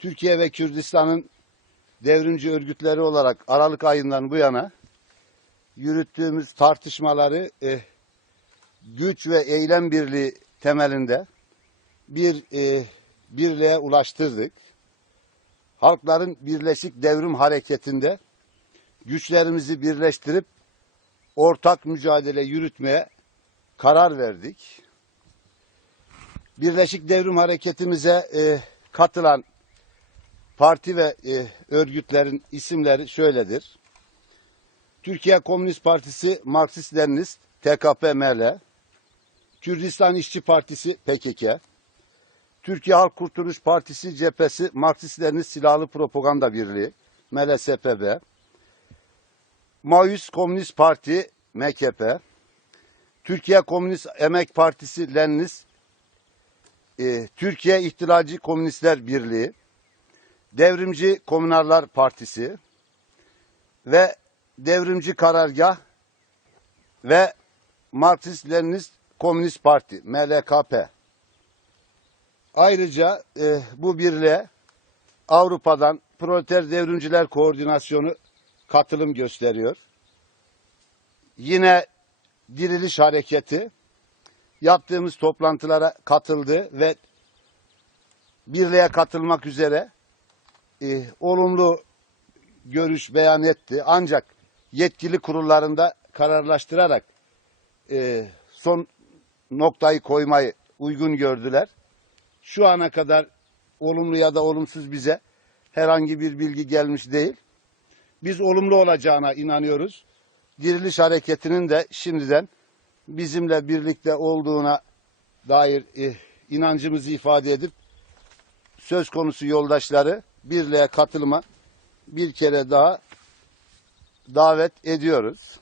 Türkiye ve Kürdistan'ın devrimci örgütleri olarak Aralık ayından bu yana yürüttüğümüz tartışmaları e, güç ve eylem birliği temelinde bir e, birliğe ulaştırdık. Halkların Birleşik Devrim Hareketi'nde güçlerimizi birleştirip ortak mücadele yürütmeye karar verdik. Birleşik Devrim Hareketimize e, katılan parti ve e, örgütlerin isimleri şöyledir. Türkiye Komünist Partisi Marksist Leninist TKP-ML, Kürdistan İşçi Partisi PKK, Türkiye Halk Kurtuluş Partisi Cephesi Marksist Leninist Silahlı Propaganda Birliği MLSPB, Maoist Komünist Parti MKP, Türkiye Komünist Emek Partisi Leninist, e, Türkiye İhtilacı Komünistler Birliği, Devrimci Komünarlar Partisi ve Devrimci Karargah ve Marksist Leninist Komünist Parti MLKP. Ayrıca e, bu birliğe Avrupa'dan Proleter Devrimciler Koordinasyonu katılım gösteriyor. Yine Diriliş Hareketi yaptığımız toplantılara katıldı ve birliğe katılmak üzere e, olumlu görüş beyan etti. Ancak yetkili kurullarında kararlaştırarak e, son noktayı koymayı uygun gördüler. Şu ana kadar olumlu ya da olumsuz bize herhangi bir bilgi gelmiş değil. Biz olumlu olacağına inanıyoruz. Diriliş hareketinin de şimdiden bizimle birlikte olduğuna dair e, inancımızı ifade edip söz konusu yoldaşları birliğe katılma bir kere daha davet ediyoruz.